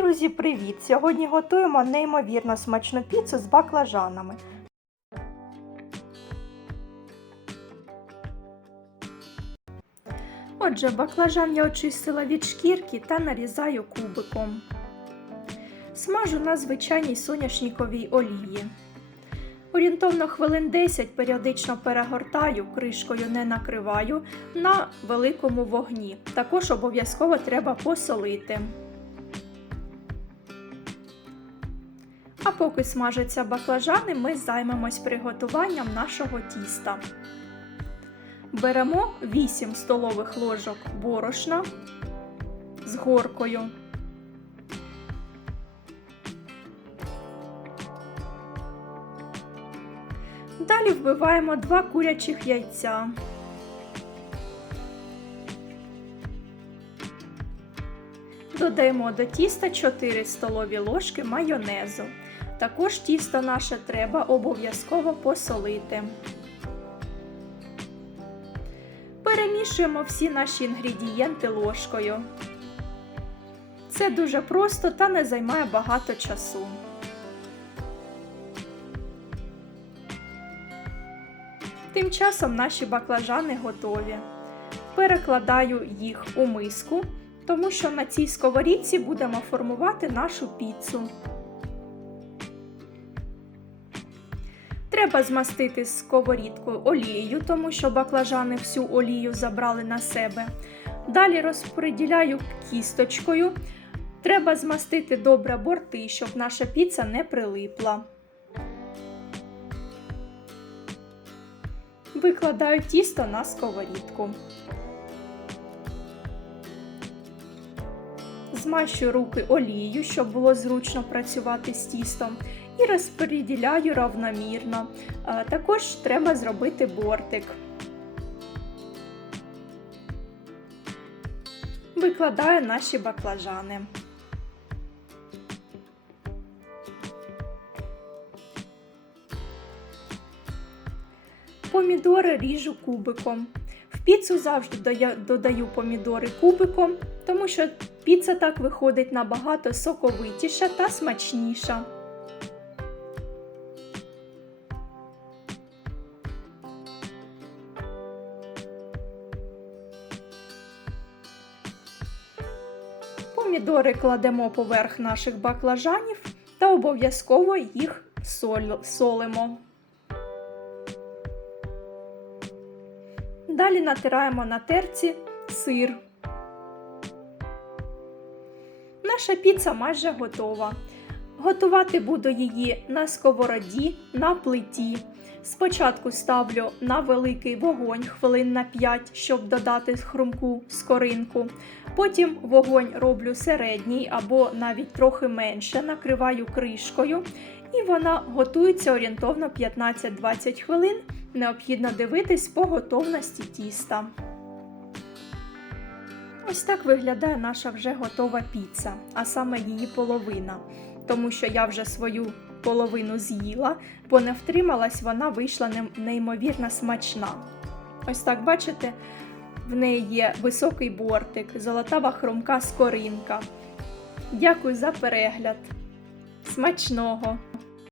Друзі, привіт! Сьогодні готуємо неймовірно смачну піцу з баклажанами. Отже, баклажан я очистила від шкірки та нарізаю кубиком. Смажу на звичайній соняшниковій олії. Орієнтовно хвилин 10 періодично перегортаю, кришкою не накриваю на великому вогні. Також обов'язково треба посолити. А поки смажаться баклажани, ми займемось приготуванням нашого тіста. Беремо 8 столових ложок борошна з горкою. Далі вбиваємо 2 курячих яйця. Додаємо до тіста 4 столові ложки майонезу. Також тісто наше треба обов'язково посолити. Перемішуємо всі наші інгредієнти ложкою. Це дуже просто та не займає багато часу. Тим часом наші баклажани готові. Перекладаю їх у миску, тому що на цій сковорідці будемо формувати нашу піцу. Треба змастити сковорідку олією, тому що баклажани всю олію забрали на себе. Далі розподіляю кісточкою. Треба змастити добре борти, щоб наша піца не прилипла. Викладаю тісто на сковорідку. Змащую руки олією, щоб було зручно працювати з тістом, і розподіляю равномірно. Також треба зробити бортик. Викладаю наші баклажани. Помідори ріжу кубиком. Піцу завжди додаю помідори кубиком, тому що піца так виходить набагато соковитіша та смачніша. Помідори кладемо поверх наших баклажанів та обов'язково їх солимо. Далі натираємо на терці сир. Наша піца майже готова. Готувати буду її на сковороді, на плиті. Спочатку ставлю на великий вогонь хвилин на 5, щоб додати хрумку скоринку. Потім вогонь роблю середній або навіть трохи менше, накриваю кришкою, і вона готується орієнтовно 15-20 хвилин. Необхідно дивитись по готовності тіста. Ось так виглядає наша вже готова піца, а саме її половина. Тому що я вже свою половину з'їла, бо не втрималась, вона вийшла неймовірно смачна. Ось так, бачите, в неї є високий бортик, золотава хрумка скоринка. Дякую за перегляд. Смачного!